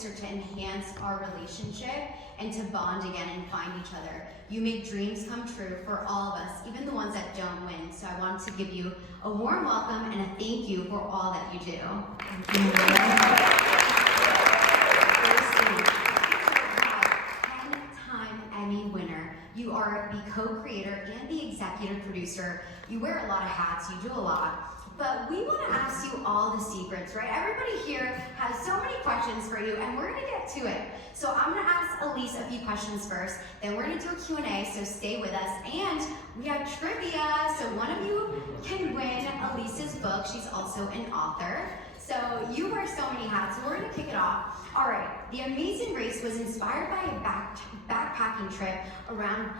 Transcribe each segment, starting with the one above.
to enhance our relationship and to bond again and find each other. You make dreams come true for all of us, even the ones that don't win. So I wanted to give you a warm welcome and a thank you for all that you do. Thank you. 10-time Emmy winner. You are the co-creator and the executive producer. You wear a lot of hats, you do a lot. But we want to ask you all the secrets, right? Everybody here has so many questions for you, and we're going to get to it. So I'm going to ask Elise a few questions first, then we're going to do a Q&A, so stay with us. And we have trivia, so one of you can win Elise's book. She's also an author. So you wear so many hats, so we're going to kick it off. All right, The Amazing Race was inspired by a backpacking trip around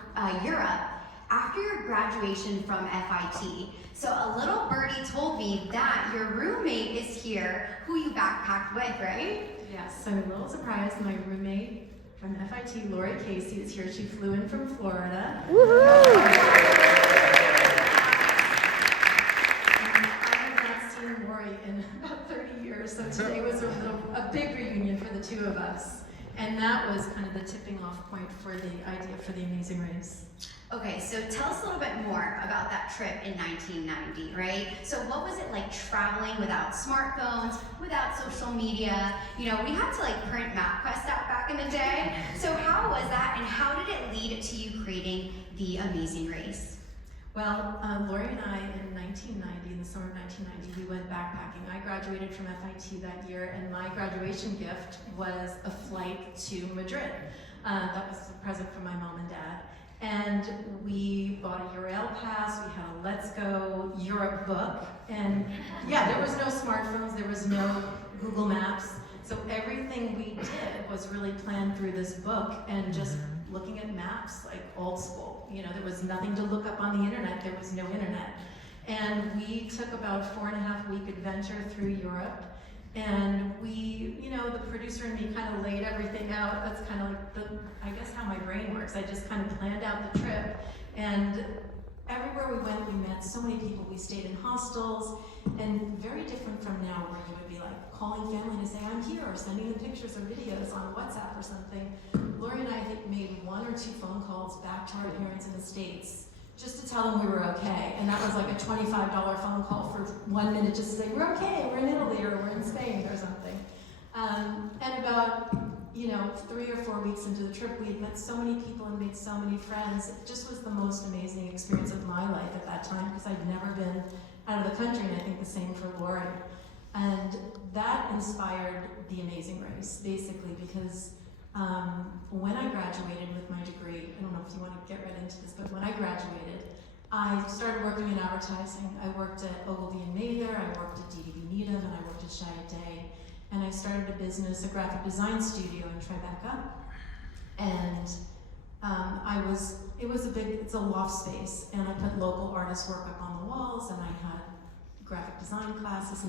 Europe after your graduation from FIT. So a little birdie told me that your roommate is here, who you backpacked with, right? Yes, so I'm a little surprised. My roommate from FIT, Lori Casey, is here. She flew in from Florida. Woohoo! I have not seen Lori in about 30 years, so today was a big reunion for the two of us. And that was kind of the tipping off point for the idea for The Amazing Race. Okay, so tell us a little bit more about that trip in 1990, right? So what was it like traveling without smartphones, without social media? You know, we had to like print MapQuest out back in the day. So how was that, and how did it lead to you creating The Amazing Race? Well, Lori and I in 1990, in the summer of 1990, we went backpacking. I graduated from FIT that year, and my graduation gift was a flight to Madrid. That was a present from my mom and dad. And we bought a Eurail pass, we had a Let's Go Europe book, and yeah, there was no smartphones, there was no Google Maps, so everything we did was really planned through this book and just looking at maps like old school. You know, there was nothing to look up on the internet, there was no internet. And we took about a 4.5-week adventure through Europe. And we, you know, the producer and me kind of laid everything out. That's kind of like I guess how my brain works. I just kind of planned out the trip. And everywhere we went, we met so many people. We stayed in hostels, and very different from now, where you would be like calling family to say, I'm here, or sending them pictures or videos on WhatsApp or something. Lori and I think made 1 or 2 phone calls back to our parents in the States, just to tell them we were okay. And that was like a $25 phone call for 1 minute just to say, we're okay, we're in Italy, or we're in Spain, or something. And about, 3 or 4 weeks into the trip, we had met so many people and made so many friends. It just was the most amazing experience of my life at that time, because I'd never been out of the country, and I think the same for Lori. And that inspired The Amazing Race, basically, because when I graduated with my degree, I don't know if you want to get right into this, but when I graduated, I started working in advertising. I worked at Ogilvy and Mather, I worked at DVD Needham, and I worked at Chiat Day. And I started a business, a graphic design studio in Tribeca. And it's a loft space, and I put local artist work up on the walls, and I had graphic design classes and